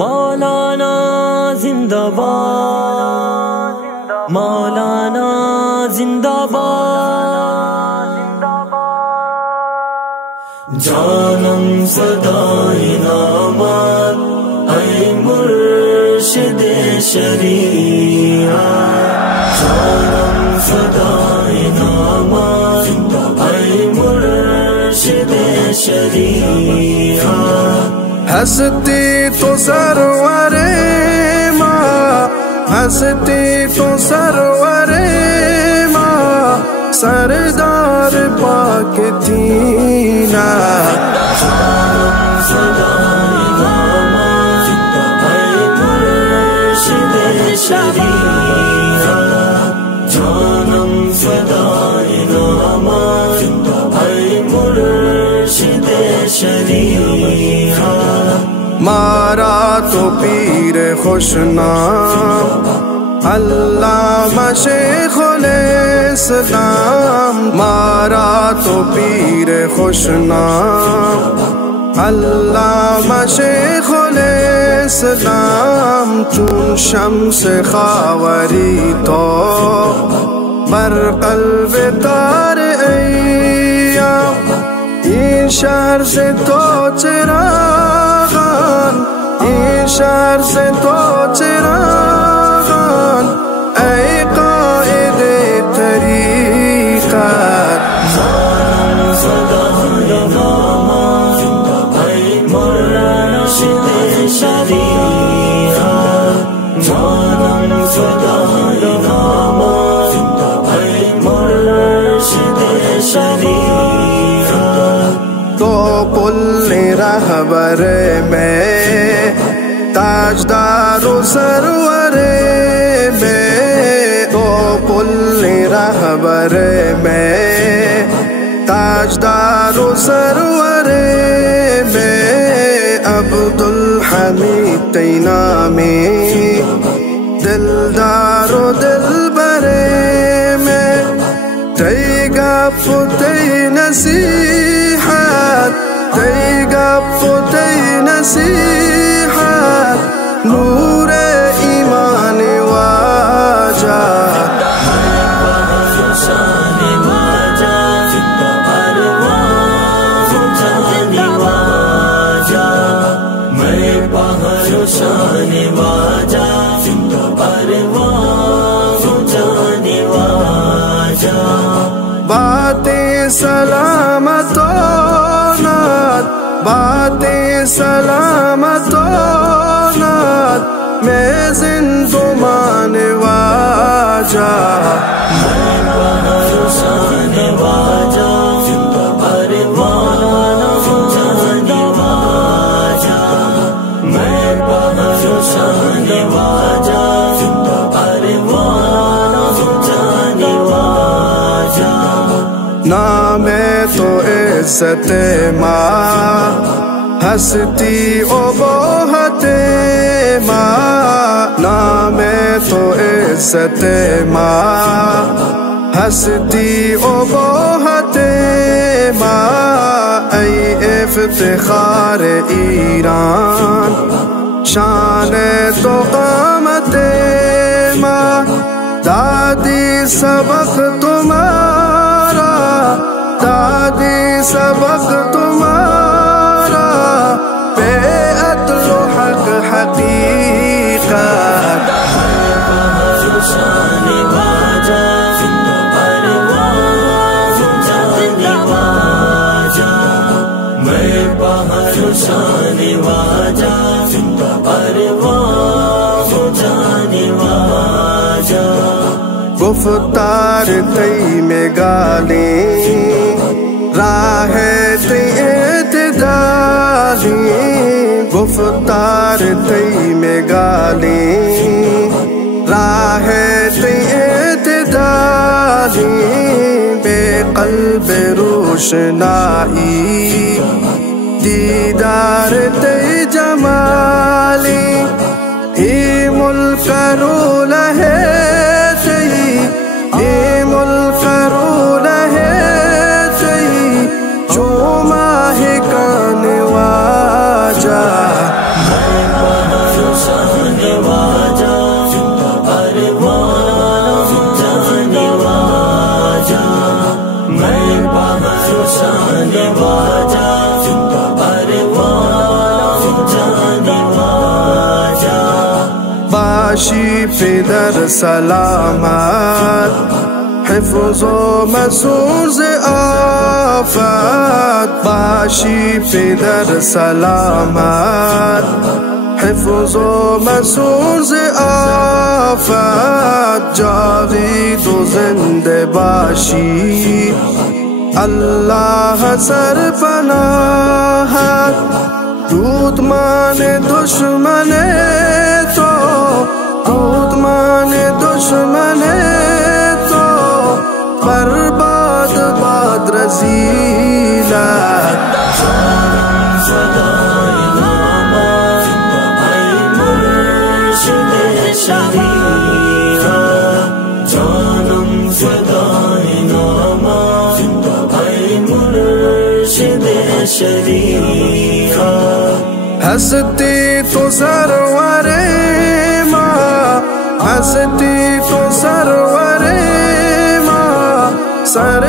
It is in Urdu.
مولانا زندہ باد، مولانا زندہ باد، جانم فدائے نامت اے مرشد شریعت، جانم فدائے نامت اے مرشد شریعت۔ ہستی تو سرور ماں، ہستی تو سرور ماں، سردار پاک تینا، جانم فدائے نامت اے مرشد شریعت۔ مارا تو پیر خوشنام علامہ شیخ الاسلام، مارا تو پیر خوشنام علامہ شیخ الاسلام، چون شمس خاوری تو بر قلب تار ایام، این شہر سے تو چراغان، این شہر سے تو چراغان، اے قائد طریقت، جانم فدائے نامت اے مرشد شریعت، جانم فدائے نامت اے مرشد شریعت۔ تو پل رہبر میں تاجدار و سرور میں، تو پل رہبر میں تاجدار و سرور میں، عبدالحمید تینا میں دلدار و دلبر میں، تی گپ تی نصیحت، تی گپ تی نصیحت، نور ایمان واجہ، باتیں سلامت و نات، باتیں سلامت و نات، میں زندمان واجہ، نام تو عزت ماں، ہستی و بہت ماں، نام تو عزت ماں، ہستی و بہت ماں، ای افتخار ایران، شان تو قامت ماں، دادی سبق تمہارا، دادی سبق تمہارا، بے عدل و حق حقیقت، گفتار تی میں گالیں، راہ تی اعتدالیں، گفتار تی میں گالیں، راہ تی اعتدالیں، بے قلب روشنائی، دیدار تی جمالی، ای ملک رول ہے تی، ای ملک در سلامت، حفظ و مسور ز آفت. باشی پدر سلامت، حفظ و مسور ز آفت. جاوید و زنده باشی، اللہ سرپناہت. دودمان دشمن تو، دودمان دشمن تو، برباد باد رزیلت. صدای نامت ای مرشد شریعت، جانم صدای نامت ای مرشد شریعت. ہستی تو سرور ماں، ہستی تو سرور ماں، سر